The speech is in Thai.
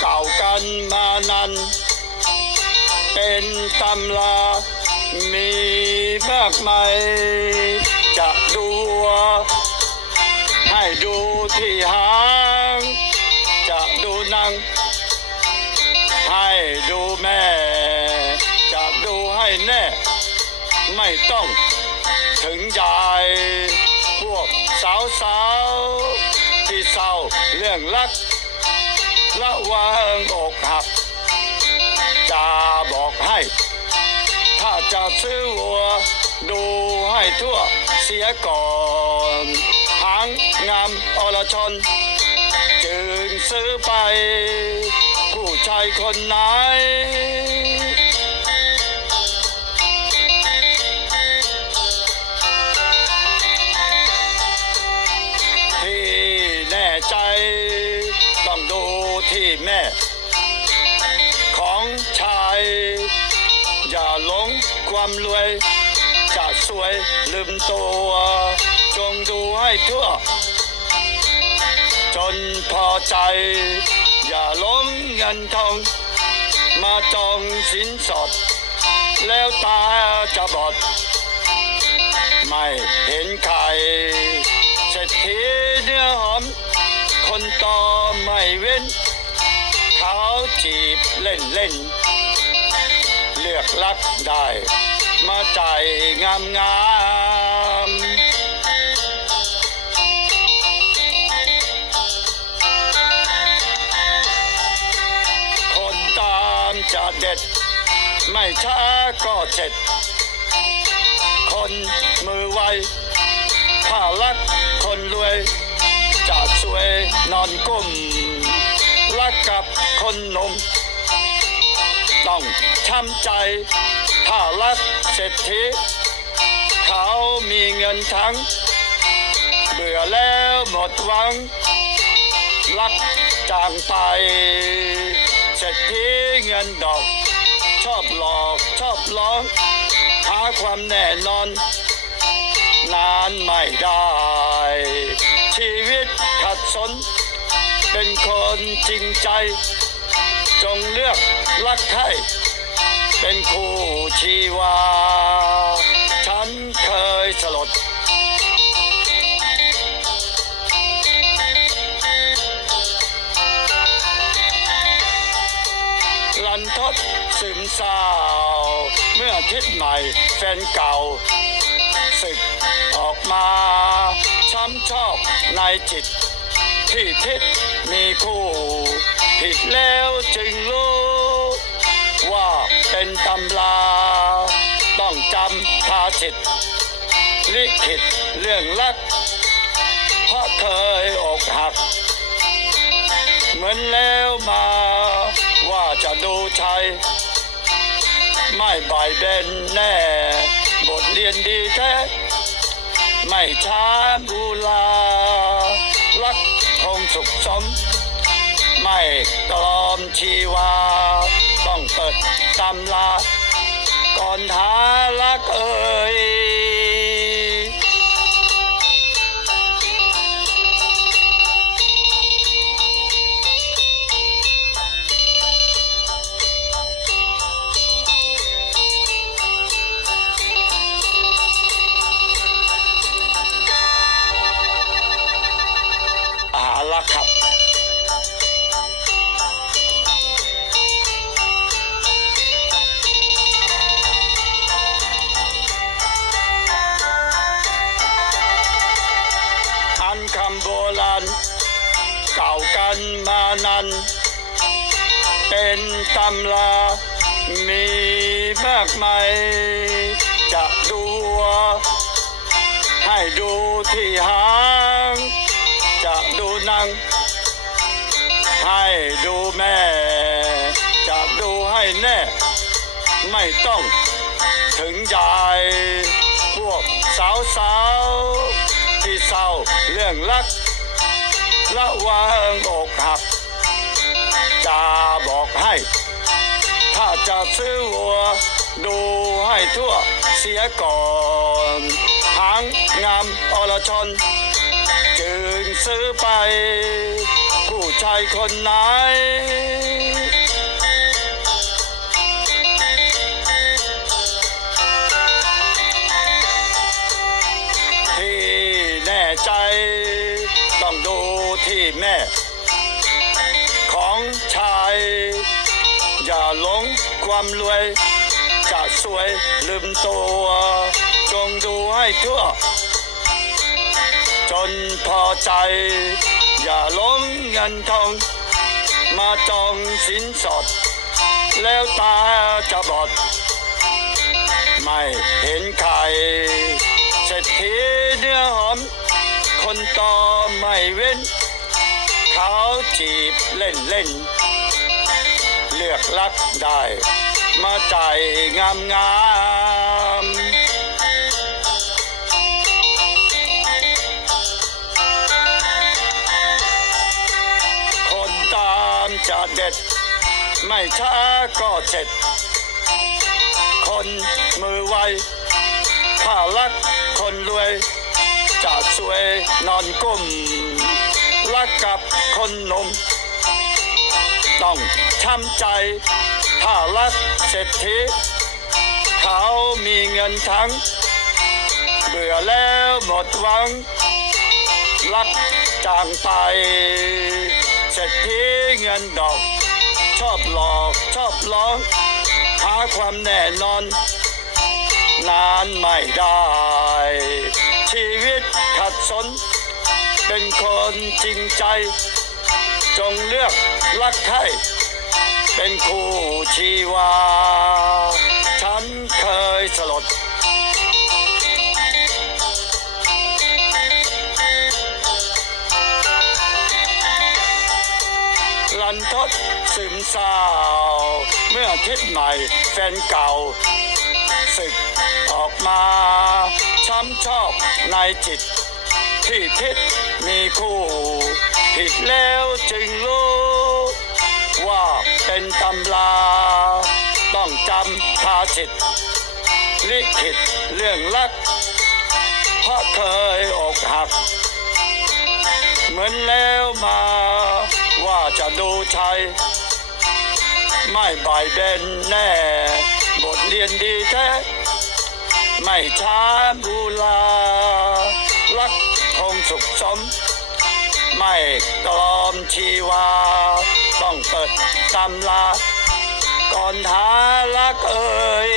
เก่ากันมานานเป็นตำรามีมากมายจะดูให้ดูที่หางจะดูนังให้ดูแม่ จะดูให้แน่ ไม่ต้องถึงยายพวกสาวสาวๆที่เศร้าเรื่องรัก ละวางอกหักจะบอกให้ ถ้าจะซื้อวัว ดูให้ทั่วเสียก่อนหางงามอรชน จึงซื้อไป ผู้ชายคนไหนที่แน่ใจ ต้องดูที่แม่ ของชาย อย่าหลงความรวย จะสวยลืมตัว จงดูให้ทั่ว จนพอใจ อย่าหลงเงินทอง มาจองสินสด แล้วตาจะบอด ไม่เห็นใครเศรษฐีเนื้อหอม คนต่อไม่เว้นเขาจีบเล่นเล่น เลือกรักได้ มาใจงามงามคนตามจะเด็ด ไม่ช้าก็เสร็จ คนมือไวถ้ารักคนรวย สวยนอนก้มรักกับคนหนมต้องช้ำใจ ถ้ารักเศรษฐีเขามีเงินทั้ง เบื่อแล้วหมดหวัง รักจางไป เศรษฐีเงินดอก ชอบหลอกชอบล้อหาความแน่นอน นานไม่ได้ ชีวิต สน เป็นคนจริงใจ จงเลือกรักใครเป็นคู่ชีวา ฉันเคยสลด ลันทดซึมเศร้าเมื่อทิศใหม่แฟนเก่าศึกออกมาช้ำชอบในจิต ที่ทิศมีคู่ผิดแล้วจึงรู้ ว่าเป็นตำราต้องจำพาจิตลิขิตเรื่องรักเพราะเคยอกหัก เหมือนแล้วมาว่าจะดูชัยไม่บ่ายเบนแน่ บทเรียนดีแท้ ไม่ช้าบูลา สุขสม ไม่กลอมชีวา ต้องเปิดตำลา ก่อนหาลักเอ่ย กันมานานเป็นตำรามีมากมายจะดูให้ดูที่หาง จะดูนัง ให้ดูแม่ จะดูให้แน่ ไม่ต้องถึงยายพวกสาวๆที่เศร้าเรื่องรัก วางอกหักจะบอกให้ ถ้าจะซื้อวัว ดูให้ทั่วเสียก่อนหางงามอรชน จึงซื้อไป ผู้ชายคนไหนที่แน่ใจ ที่แม่ ของชาย อย่าหลงความรวย จะสวยลืมตัว จงดูให้ทั่ว จนพอใจ อย่าหลงเงินทอง มาจองสินสด แล้วตาจะบอด ไม่เห็นใครเศรษฐีเนื้อหอม คนต่อไม่เว้น เขาจีบเล่นเล่น เลือกรักได้ มาใจงามงามคนตามจะเด็ด ไม่ช้าก็เสร็จ คนมือไวถ้ารักคนรวยจะสวยนอนก้ม รักกับคนหนมต้องช้ำใจ ถ้ารักเศรษฐีเขามีเงินทั้ง เบื่อแล้วหมดหวัง รักจางไป เศรษฐีเงินดอก ชอบหลอกชอบล้อง หาความแน่นอน นานไม่ได้ ชีวิตขัดสน เป็นคนจริงใจ จงเลือกรักใครเป็นคู่ชีวา ฉันเคยสลดลันทดซึมเศร้าเมื่อคิดใหม่แฟนเก่าศึกออกมา ช้ำชอบในจิต ที่คิดมีคู่ผิดแล้วจึงรู้ว่าเป็นตำราต้องจำภาสิทธิ์ลิขิตเรื่องรัก เพราะเคยอกหัก เหมือนแล้วมาว่าจะดูชัยไม่บ่ายเบนแน่ บทเรียนดีแท้ ไม่ช้าบูลารักคง สุขสม ไม่กลอมชีวา ต้องเปิดตำลาก่อนหาลักเอ่ย